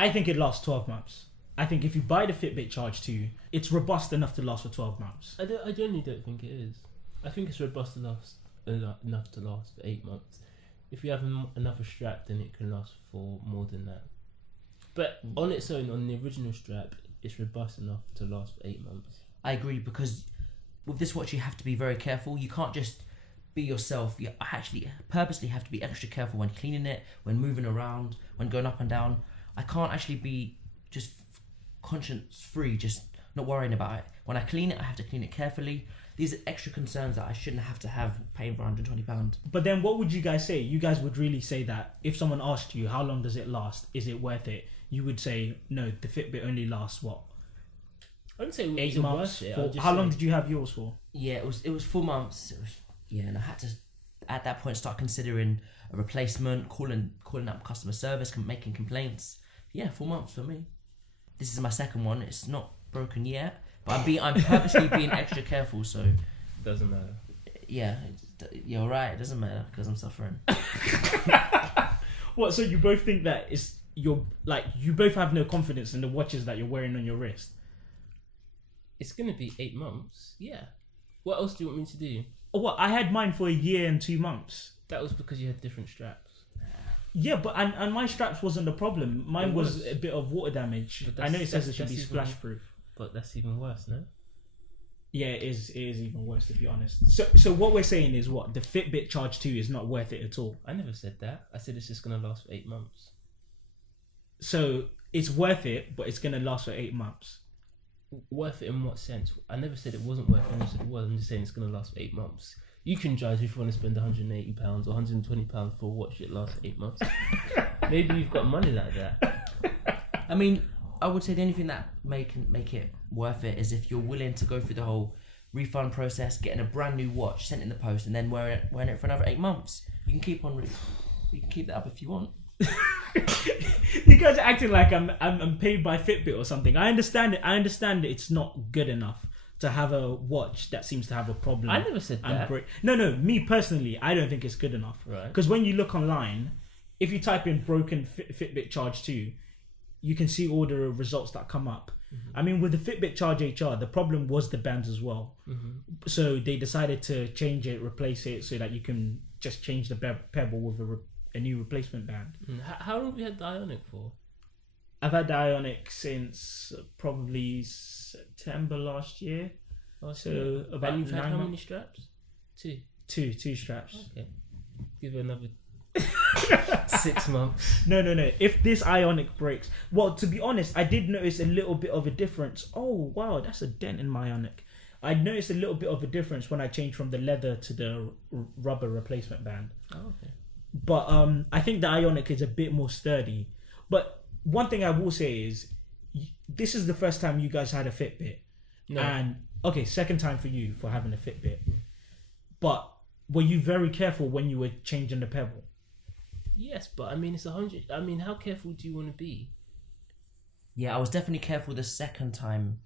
I think it lasts 12 months. I think if you buy the Fitbit Charge 2, it's robust enough to last for 12 months. I genuinely don't think it is. I think it's robust enough to last for 8 months. If you have another strap, then it can last for more than that. But on its own, on the original strap, it's robust enough to last for 8 months. I agree, because with this watch you have to be very careful. You can't just be yourself. You actually purposely have to be extra careful when cleaning it, when moving around, when going up and down. I can't actually be just conscience free, just not worrying about it. When I clean it, I have to clean it carefully. These are extra concerns that I shouldn't have to have paying for £120. But then what would you guys say? You guys would really say that if someone asked you, how long does it last? Is it worth it? You would say, no, the Fitbit only lasts what? I wouldn't say 8 months. How long did you have yours for? Yeah, it was 4 months. And I had to at that point start considering a replacement, calling up customer service, making complaints. Yeah, 4 months for me. This is my second one. It's not broken yet, but I'm purposely being extra careful. So doesn't matter. Yeah, you're right. It doesn't matter because I'm suffering. What? So you both think that you both have no confidence in the watches that you're wearing on your wrist? It's gonna be 8 months. Yeah. What else do you want me to do? Oh, what? I had mine for 1 year and 2 months. That was because you had different straps. Yeah, but and my straps wasn't the problem. Mine was a bit of water damage. I know it says it should be splash proof, but that's even worse, no? Yeah, it is even worse, to be honest. So what we're saying is what? The Fitbit Charge 2 is not worth it at all. I never said that. I said it's just gonna last for 8 months. So it's worth it, but it's gonna last for 8 months. Worth it in what sense? I never said it wasn't worth it. I never said it was. I'm just saying it's going to last for 8 months. You can judge if you want to spend £180 or £120 for a watch that lasts 8 months. Maybe you've got money like that. I mean, I would say the only thing that make it worth it is if you're willing to go through the whole refund process, getting a brand new watch sent in the post, and then wearing it for another 8 months. You can keep that up if you want. You guys are acting like I'm paid by Fitbit or something. I understand it. I understand that it's not good enough to have a watch that seems to have a problem. I never said that. No. Me personally, I don't think it's good enough. Right. Because when you look online, if you type in broken Fitbit Charge 2, you can see all the results that come up. Mm-hmm. I mean, with the Fitbit Charge HR, the problem was the bands as well. Mm-hmm. So they decided to change it, replace it, so that you can just change the pebble with a new replacement band. How long have you had the Ionic for? I've had the Ionic since probably September last year. So about. And you've had how many straps? Two straps. Okay. Give it another 6 months. No. If this Ionic breaks, well, to be honest, I did notice a little bit of a difference. Oh wow, that's a dent in my Ionic. I noticed a little bit of a difference when I changed from the leather to the rubber replacement band. Oh, okay. But I think the Ionic is a bit more sturdy. But one thing I will say is, this is the first time you guys had a Fitbit. No. And, okay, second time for you for having a Fitbit. But were you very careful when you were changing the pebble? Yes, but I mean, it's 100. I mean, how careful do you want to be? Yeah, I was definitely careful the second time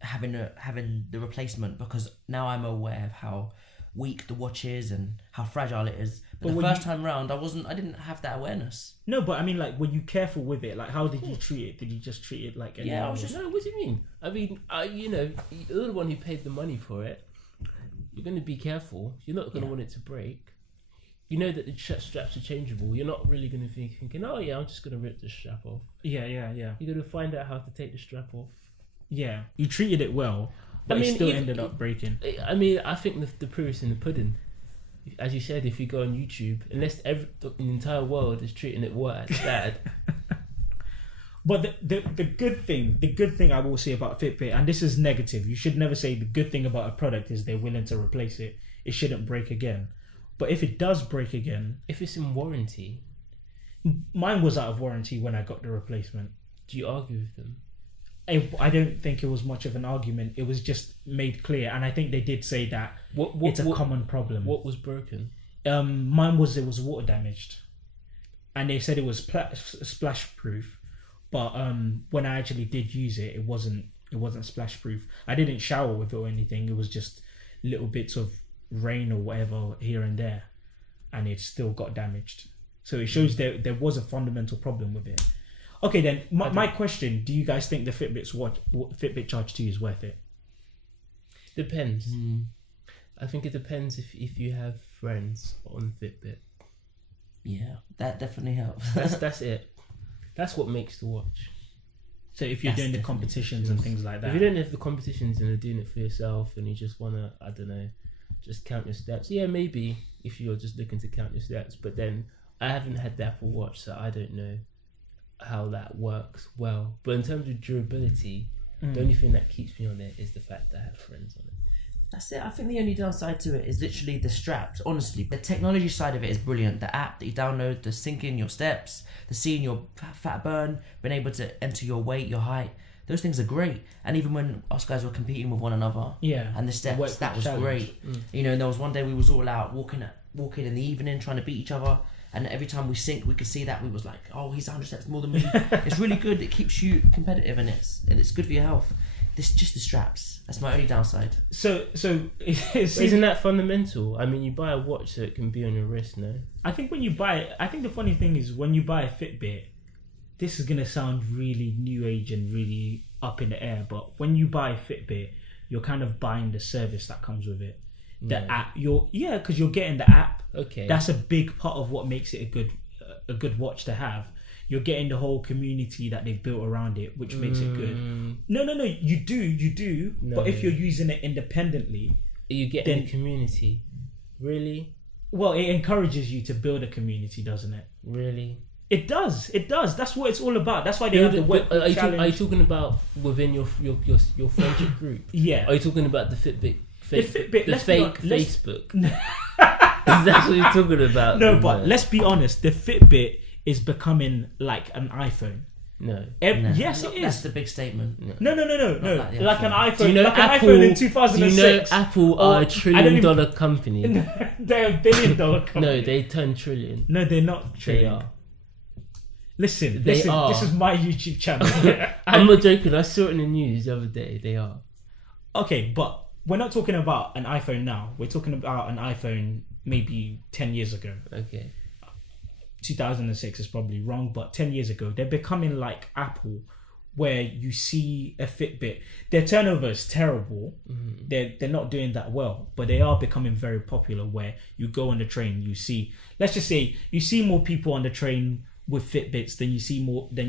having the replacement, because now I'm aware of how weak the watch is and how fragile it is. But the first time round, I didn't have that awareness. No, but I mean, like, were you careful with it? Like, how did you treat it? Did you just treat it like any I was just... No, what do you mean? I mean, you're the one who paid the money for it. You're going to be careful. You're not going to want it to break. You know that the straps are changeable. You're not really going to be thinking, oh yeah, I'm just going to rip the strap off. Yeah. You're going to find out how to take the strap off. Yeah, you treated it well, but it still ended up breaking. I mean, I think the proof is in the pudding. As you said, if you go on YouTube, unless the entire world is treating it bad. But the good thing I will say about Fitbit, and this is negative, you should never say the good thing about a product is they're willing to replace it. It shouldn't break again. But if it does break again... If it's in warranty... Mine was out of warranty when I got the replacement. Do you argue with them? I don't think it was much of an argument. It was just made clear, and I think they did say that it's a common problem. What was broken? Mine was water damaged, and they said it was splash proof. But when I actually did use it, it wasn't splash proof. I didn't shower with it or anything. It was just little bits of rain or whatever here and there, and it still got damaged. So it shows there was a fundamental problem with it. Okay, then my question: do you guys think the Fitbit Charge 2 is worth it? Depends. I think it depends if you have friends on Fitbit. Yeah, that definitely helps. That's it. That's what makes the watch. So if you're doing the competitions and things like that, if you don't have the competitions and you're doing it for yourself and you just wanna, I don't know, just count your steps. Yeah, maybe if you're just looking to count your steps. But then I haven't had the Apple Watch, so I don't know how that works well. But in terms of durability, the only thing that keeps me on it is the fact that I have friends on it. That's it. I think the only downside to it is literally the straps. Honestly, the technology side of it is brilliant. The app that you download, the syncing your steps, the seeing your fat burn, being able to enter your weight, your height, those things are great. And even when us guys were competing with one another, and the steps, that was great. You know, and there was one day we was all out walking in the evening, trying to beat each other. And every time we synced, we could see that we was like, oh, he's 100 steps more than me. It's really good. It keeps you competitive, and it's good for your health. It's just the straps. That's my only downside. So isn't that fundamental? I mean, you buy a watch so it can be on your wrist, no? I think when you buy it, I think the funny thing is when you buy a Fitbit, this is gonna sound really new age and really up in the air, but when you buy a Fitbit, you're kind of buying the service that comes with it. The app, because you're getting the app. Okay, that's a big part of what makes it a good watch to have. You're getting the whole community that they've built around it, which makes it good. No, you do. No. But if you're using it independently, you get the community. Really? Well, it encourages you to build a community, doesn't it? Really? It does. That's what it's all about. That's why they have the web challenge. Are you talking about within your friendship group? Yeah. Are you talking about the Fitbit? The fake Facebook. That's what you're talking about. No, but let's be honest. The Fitbit is becoming like an iPhone. No. Yes, it is. That's the big statement. No. Like an iPhone. Do you know like Apple, an iPhone in 2006. Do you know Apple are a $1 trillion company? They're $1 billion company. No, they turn trillion. No, they're not trillion. They are. Listen. They are. This is my YouTube channel. I'm not joking. I saw it in the news the other day. They are. Okay, but we're not talking about an iPhone now. We're talking about an iPhone maybe 10 years ago. Okay. 2006 is probably wrong, but 10 years ago, they're becoming like Apple, where you see a Fitbit. Their turnover is terrible. They're not doing that well, but they are becoming very popular, where you go on the train, let's just say you see more people on the train with Fitbits than you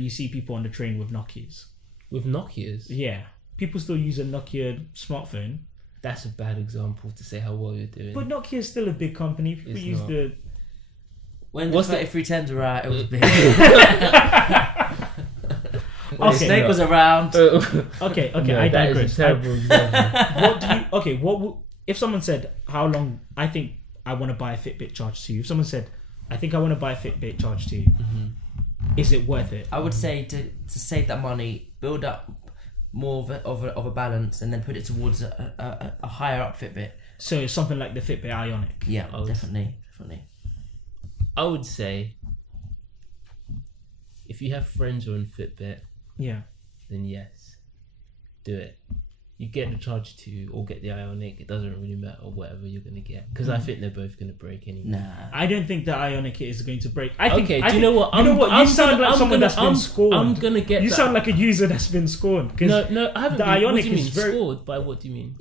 see people on the train with Nokias. With Nokias? Yeah. People still use a Nokia smartphone. That's a bad example to say how well you're doing. But Nokia is still a big company. People use the... When the 3310s were out, it was big. Okay, Snake was around. Okay, no, I digress. That is a terrible example. If someone said, how long, I think I want to buy a Fitbit Charge 2. If someone said, I think I want to buy a Fitbit Charge 2, is it worth it? I would say to save that money, build up more of a balance, and then put it towards a higher up Fitbit. So something like the Fitbit Ionic. Yeah, definitely. I would say if you have friends on Fitbit, then yes, do it. You get the Charge 2 or get the Ionic. It doesn't really matter whatever you're going to get, because I think they're both going to break anyway. Nah, I don't think the Ionic is going to break. I think. Okay, do you know what? You sound like someone that's been scorned. I'm gonna get. You sound like a user that's been scorned. No, I haven't. The Ionic what do you mean? is very Scored by what do you mean?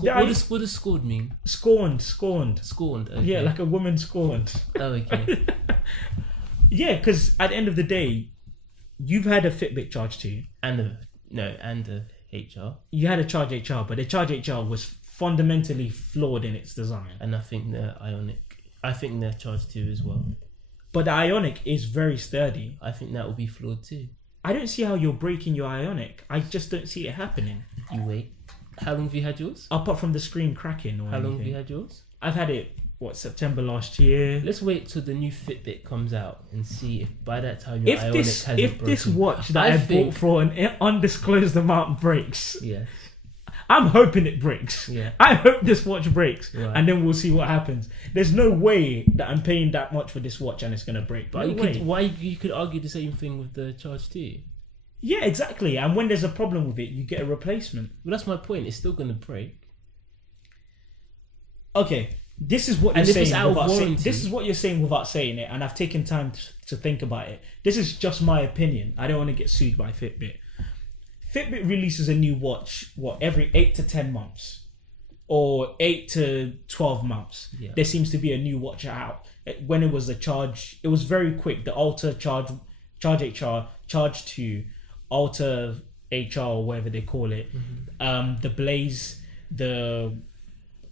What does scored mean? Scorned. Scorned. Okay. Yeah, like a woman scorned. Oh, okay. Yeah, because at the end of the day, you've had a Fitbit Charge 2. and a HR. You had a Charge HR, but the Charge HR was fundamentally flawed in its design. And I think the Charge 2 as well. But the Ionic is very sturdy. I think that will be flawed too. I don't see how you're breaking your Ionic. I just don't see it happening. You wait. How long have you had yours? Apart from the screen cracking or How anything. long have you had yours? I've had it, September last year. Let's wait till the new Fitbit comes out and see if by that time your Ionic hasn't broken. If this watch that I bought for an undisclosed amount breaks, yes. I'm hoping it breaks. Yeah. I hope this watch breaks, right. And then we'll see what happens. There's no way that I'm paying that much for this watch and it's going to break. But you could argue the same thing with the Charge 2. Yeah, exactly. And when there's a problem with it, you get a replacement. Well, that's my point. It's still going to break. Okay, this is what And you're if it's saying out of without saying, warranty- this is what you're saying without saying it, and I've taken time to think about it. This is just my opinion. I don't want to get sued by Fitbit. Fitbit releases a new watch every 8 to 10 months, or 8 to 12 months. Yeah. There seems to be a new watch out. When it was the Charge, it was very quick. The Ultra Charge HR, Charge 2, Ultra HR, or whatever they call it. The Blaze, the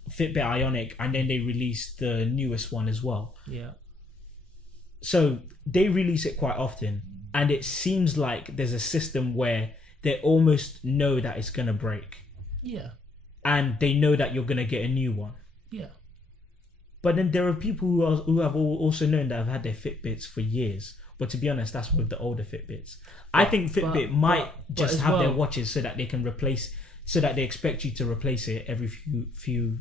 Fitbit Ionic, and then they released the newest one as well. Yeah. So they release it quite often, and it seems like there's a system where they almost know that it's gonna break, Yeah. and they know that you're gonna get a new one. Yeah. But then there are people who have also known that have had their Fitbits for years. But to be honest, that's with the older Fitbits. I think Fitbit might just as have their well- watches so that they can replace, so that they expect you to replace it every few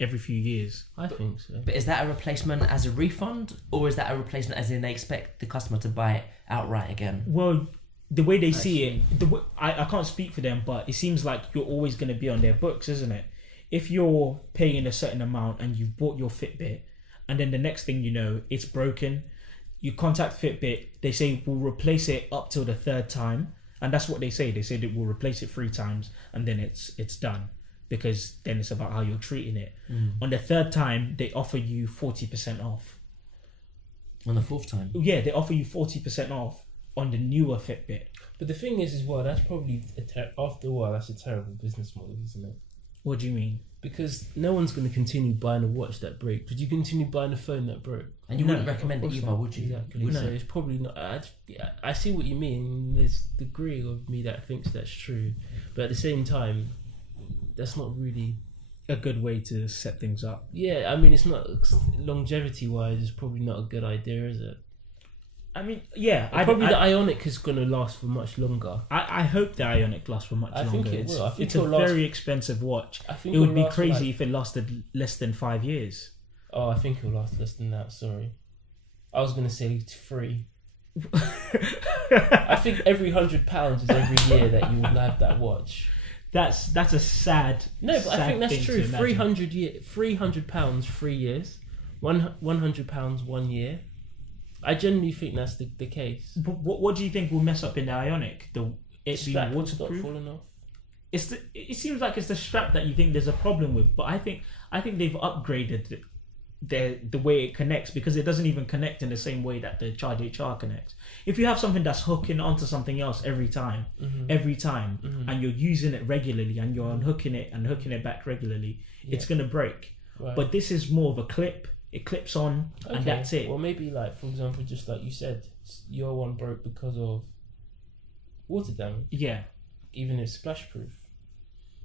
years. I think so. But is that a replacement as a refund, or is that a replacement as in they expect the customer to buy it outright again? Well, the way they see it, I can't speak for them, but it seems like you're always going to be on their books, isn't it? If you're paying a certain amount and you've bought your Fitbit, and then the next thing you know, it's broken, you contact Fitbit, they say we'll replace it up till the third time, and that's what they say. They say that we'll replace it 3 times, and then it's done, because then it's about how you're treating it. On the third time, they offer you 40% off. On the 4th time? Yeah, they offer you 40% off on the newer Fitbit. But the thing is, as well, that's probably after a while, that's a terrible business model, isn't it? What do you mean? Because no one's going to continue buying a watch that breaks. Would you continue buying a phone that broke? And you No, wouldn't recommend it Of course either, not. would you? Exactly. Would So you? it's probably not. I see what you mean. There's a degree of me that thinks that's true, but at the same time, that's not really. A good way to set things up. Yeah, I mean, it's not longevity wise. It's probably not a good idea, is it? I mean, yeah, The Ionic is going to last for much longer. I hope the Ionic lasts for much I longer. think it will. I think it's a it'll last- very expensive watch. I think It would it'll be last for, crazy like- if it lasted less than 5 years. Oh, I think it'll last less than that. Sorry, I was going to say 3. I think every £100 is every year that you will have that watch. That's a sad. No, but I sad think that's thing true. to imagine. £300, 3 years. £100, 1 year. I genuinely think that's the case. But what do you think will mess up in the Ionic? It Strap being will stop waterproof. falling off. It seems like it's the strap that you think there's a problem with, but I think they've upgraded the way it connects, because it doesn't even connect in the same way that the Charge HR connects. If you have something that's hooking onto something else every time, and you're using it regularly, and you're unhooking it and hooking it back regularly, it's gonna break. Right. But this is more of a clip. It clips on, and that's it. Well, maybe like, for example, just like you said, your one broke because of water damage, Yeah. even if it's splash proof.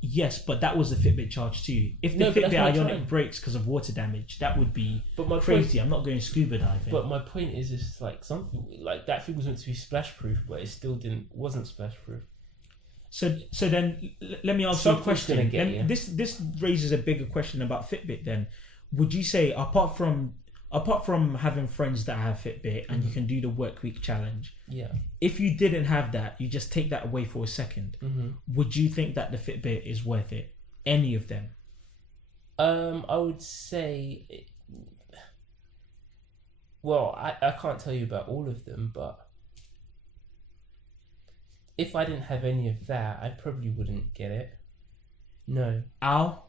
Yes, but that was the Fitbit Charge too. If the No, but that's Fitbit what I'm Ionic trying. breaks because of water damage, that would be But my crazy. point, I'm not going scuba diving. but my point is, it's like something like that thing was meant to be splash proof, but it still wasn't splash proof. So then let me ask Something's you a question. gonna get Then you. this raises a bigger question about Fitbit. Then, would you say apart from having friends that have Fitbit and you can do the work week challenge, Yeah. if you didn't have that, you just take that away for a second, Mm-hmm. would you think that the Fitbit is worth it? Any of them? I would say. Well, I can't tell you about all of them, but if I didn't have any of that, I probably wouldn't get it. No. Al?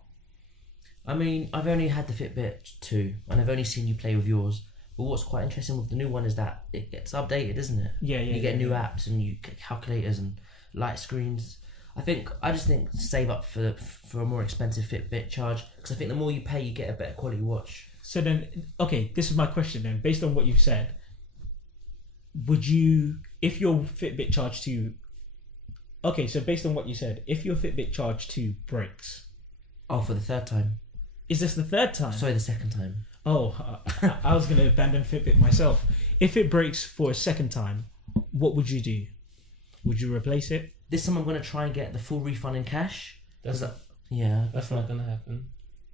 I mean, I've only had the Fitbit 2, and I've only seen you play with yours. But what's quite interesting with the new one is that it gets updated, isn't it? Yeah. You get new apps and you get calculators and light screens. I just think save up for a more expensive Fitbit Charge, because I think the more you pay, you get a better quality watch. So then, okay, this is my question then. Based on what you've said, would you, if your Fitbit Charge 2... Okay, so based on what you said, if your Fitbit Charge 2 breaks... Oh, for the third time. Is this the third time? Sorry, the second time. Oh, I was going to abandon Fitbit myself. If it breaks for a second time, what would you do? Would you replace it? This time I'm going to try and get the full refund in cash. That's Yeah. That's not gonna happen.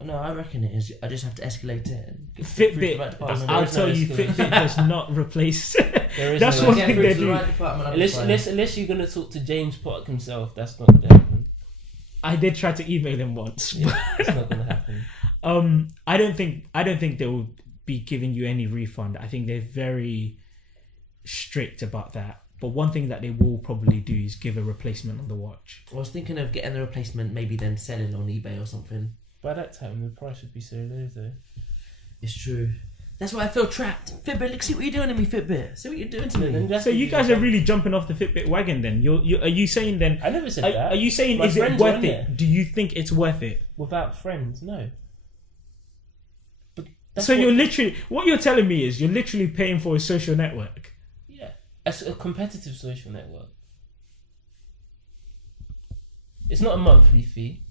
No, I reckon it is. I just have to escalate it. And get Fitbit, through to the right department. I'll There is no tell you, escalation. Fitbit does not replace. There is That's no one Get thing through they to the do. right department, I'll be fine. Unless you're gonna talk to James Park himself, that's not gonna happen. I did try to email him once. Yeah, it's not gonna happen. I don't think they will be giving you any refund. I think they're very strict about that. But one thing that they will probably do is give a replacement on the watch. I was thinking of getting the replacement, maybe then selling on eBay or something. By that time, the price would be so low, though. It's true. That's why I feel trapped. Fitbit, look, see what you're doing to me, Fitbit. See what you're doing to me. So you guys are really jumping off the Fitbit wagon then? Are you saying then... I never said that. Are you saying, My is it friends worth are on it? there. Do you think it's worth it? Without friends, no. But So you're literally... What you're telling me is you're literally paying for a social network. Yeah. It's a competitive social network. It's not a monthly fee.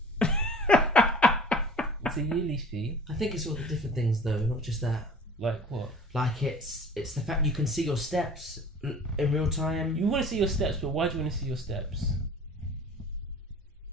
It's a yearly fee. I think it's all the different things though, not just that. Like what? Like it's the fact you can see your steps in real time. You want to see your steps, but why do you want to see your steps?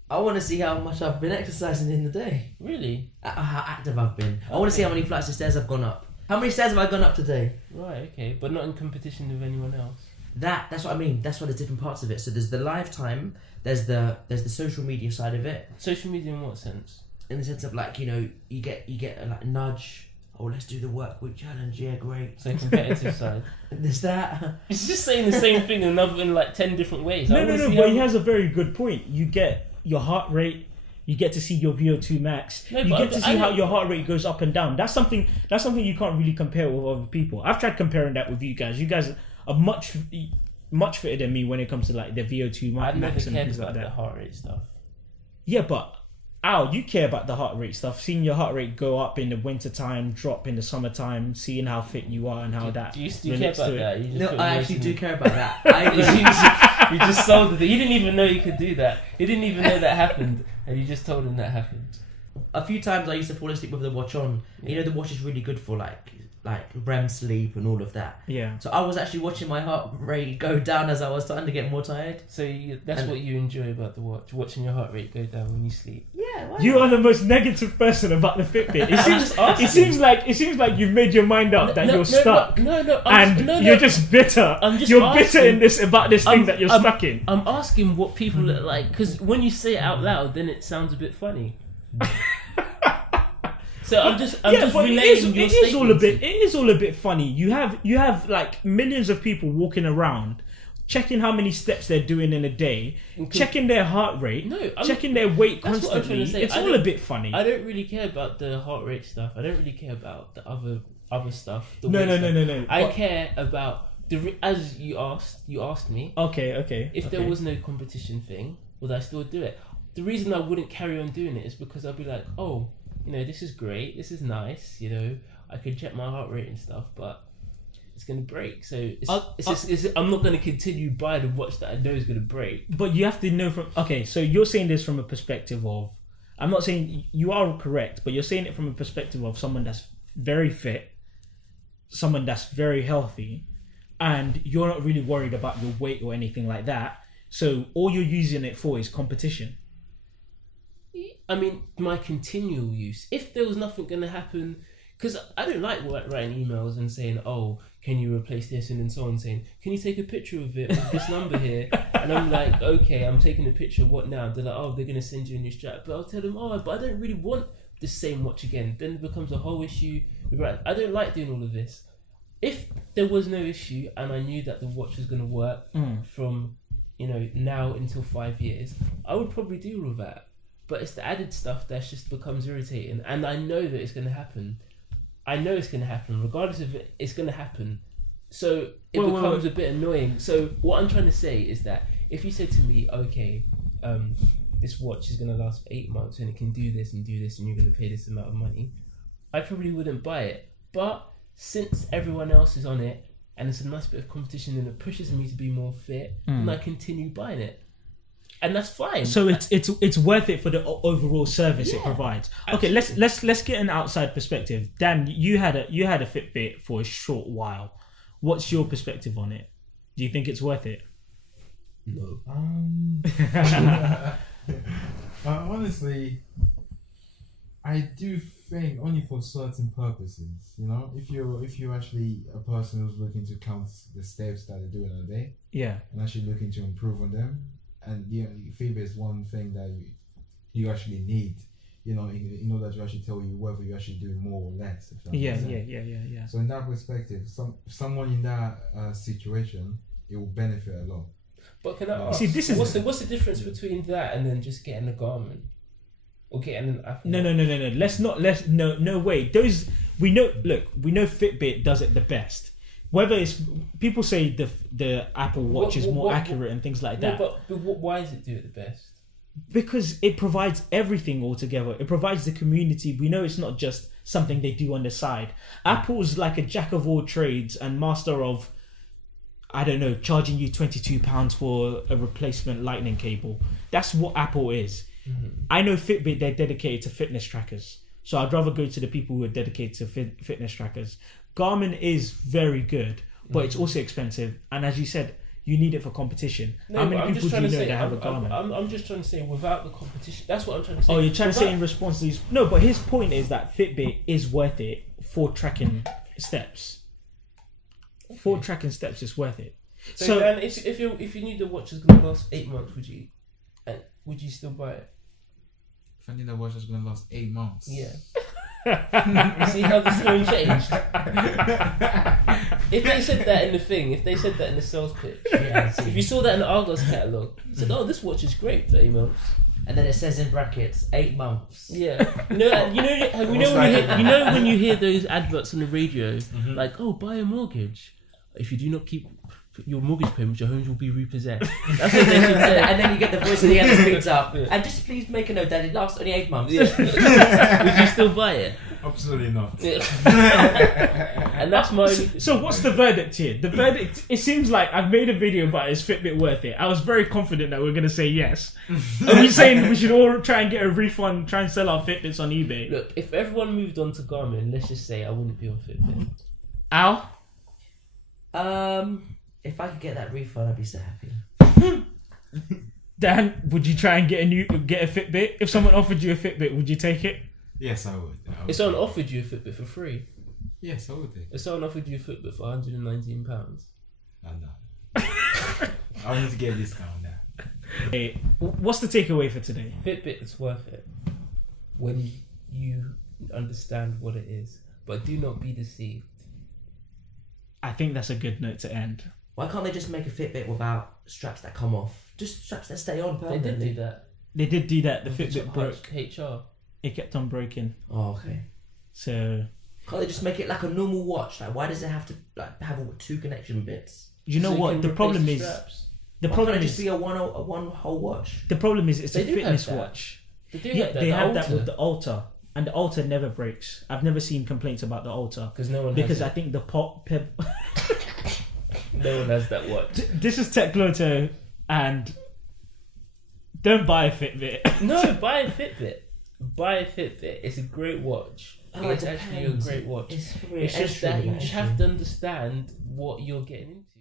I want to see how much I've been exercising in the day. Really? How active I've been. I want to see how many flights of stairs I've gone up. How many stairs have I gone up today? Right, okay. But not in competition with anyone else. That's what I mean. That's why there's different parts of it. So there's the live time, there's the social media side of it. Social media in what sense? In the sense of like, you know, you get a like nudge. Oh, let's do the work week challenge. Yeah, great. So competitive side. There's that. It's just saying the same thing in like 10 different ways. No, but he has a very good point. You get your heart rate. You get to see your VO2 max. No, you get to see how your heart rate goes up and down. That's something you can't really compare with other people. I've tried comparing that with you guys. You guys are much fitter than me when it comes to like the VO2 I've never max and cared things about like the that. heart rate stuff. Yeah, but Al, you care about the heart rate stuff. Seeing your heart rate go up in the winter time, drop in the summertime, seeing how fit you are and how Do you care about that? You just No, put I emotion actually in. do care about that. You just sold it. He didn't even know you could do that. He didn't even know that happened, and you just told him that happened. A few times I used to fall asleep with the watch on. Yeah. You know, the watch is really good for like REM sleep and all of that. Yeah. So I was actually watching my heart rate go down as I was starting to get more tired. So that's what you enjoy about the watch, watching your heart rate go down when you sleep. Yeah, why You not? are the most negative person about the Fitbit. It seems like you've made your mind up that you're stuck. You're just bitter. You're bitter about this thing that you're stuck in. I'm asking what people are like, because when you say it out loud, then it sounds a bit funny. So I'm just relaying your statements. It is all a bit funny. You have like millions of people walking around, checking how many steps they're doing in a day, checking their heart rate, checking their weight That's what I'm trying constantly. to say. It's all a bit funny. I don't really care about the heart rate stuff. I don't really care about the other stuff. No. I care about as you asked me. Okay. If there was no competition thing, would I still do it? The reason I wouldn't carry on doing it is because I'd be like, oh, you know, this is great, this is nice, you know, I could check my heart rate and stuff, but it's going to break. So I'm not going to continue buying a watch that I know is going to break. But you have to know so you're saying this from a perspective of, I'm not saying you are correct, but you're saying it from a perspective of someone that's very fit, someone that's very healthy, and you're not really worried about your weight or anything like that. So all you're using it for is competition. I mean, my continual use. If there was nothing going to happen, because I don't like writing emails and saying, oh, can you replace this? And then someone saying, can you take a picture of it with this number here? And I'm like, okay, I'm taking a picture. What now? They're like, oh, they're going to send you a new strap. But I'll tell them, oh, but I don't really want the same watch again. Then it becomes a whole issue. Right? I don't like doing all of this. If there was no issue and I knew that the watch was going to work from, you know, now until 5 years, I would probably do all of that. But it's the added stuff that just becomes irritating. And I know that it's going to happen. I know it's going to happen. Regardless of it, it's going to happen. So it becomes a bit annoying. So what I'm trying to say is that if you said to me, okay, this watch is going to last for 8 months and it can do this and you're going to pay this amount of money, I probably wouldn't buy it. But since everyone else is on it and it's a nice bit of competition and it pushes me to be more fit, then I continue buying it. And that's fine. So it's worth it for the overall service it provides. Okay, absolutely. let's get an outside perspective. Dan, you had a Fitbit for a short while. What's your perspective on it? Do you think it's worth it? No. Honestly, I do think only for certain purposes. You know, if you're actually a person who's looking to count the steps that they do in a day, and actually looking to improve on them. And Fitbit is one thing that you actually need. in order to actually tell you whether you're actually doing more or less. If that makes Yeah, sense. yeah. So in that perspective, someone in that situation, it will benefit a lot. But can I ask, See, this is- what's the difference between that and then just getting a Garmin? Or getting an Apple No. Watch? No way. Those we know Fitbit does it the best. Whether it's people say the Apple Watch is more accurate and things like that. No, but why does it do it the best? Because it provides everything all together. It provides the community. We know it's not just something they do on the side. Apple's like a jack of all trades and master of, I don't know, charging you £22 for a replacement lightning cable. That's what Apple is. Mm-hmm. I know Fitbit, they're dedicated to fitness trackers. So I'd rather go to the people who are dedicated to fitness trackers. Garmin is very good, but it's also expensive. And as you said, you need it for competition. No, How many I'm people just do trying you to know say, that have a Garmin? I'm just trying to say, without the competition, that's what I'm trying to say. Oh, you're trying to say in response to these... No, but his point is that Fitbit is worth it for tracking steps. For tracking steps, it's worth it. So Dan, if you knew the watch is going to last 8 months, would you still buy it? If I knew that watch was going to last 8 months. Yeah. See how the tone changed? If they said that in the thing, if they said that in the sales pitch, if you saw that in the Argos catalogue, you said, "Oh, this watch is great for 8 months," And then it says in brackets 8 months. yeah. You know when you hear those adverts on the radio, like, "Oh, buy a mortgage. If you do not keep your mortgage payments, your homes will be repossessed." That's what they should say. And then you get the voice at the end that speaks up. Yeah. And just please make a note that it lasts only 8 months. Yeah. Would you still buy it? Absolutely not. Yeah. And that's my. So what's the verdict here? The verdict, it seems like I've made a video about is Fitbit worth it? I was very confident that we're going to say yes. Are we saying we should all try and get a refund, try and sell our Fitbits on eBay? Look, if everyone moved on to Garmin, let's just say I wouldn't be on Fitbit. Al? If I could get that refund, I'd be so happy. Dan, would you try and get a Fitbit? If someone offered you a Fitbit, would you take it? Yes, I would. If someone offered you a Fitbit for free, Yes, I would take it. if someone offered you a Fitbit for £119, No. I need to get a discount now. Hey, what's the takeaway for today? Fitbit is worth it when you understand what it is. But do not be deceived. I think that's a good note to end. Why can't they just make a Fitbit without straps that come off? Just straps that stay on They permanently. did do that. They did do that. The Fitbit broke. HR. It kept on breaking. Oh, okay. So, Can't they just make it like a normal watch? Like, why does it have to have all 2 connection bits? you know So you what? can The replace problem the is... straps. The Why problem can't it is... just be a one whole watch? The problem is it's They a do have fitness that. watch. They do Yeah, have that. they the have that Alta. with the Alta. And the Alta never breaks. I've never seen complaints about the Alta. Because no one Because has I think the no one has that watch. This is Tech Gloto, and don't buy a Fitbit. No, buy a Fitbit. Buy a Fitbit. It's a great watch. Oh, It's it actually a depends. great watch. It's It's just that you just have to understand what you're getting into.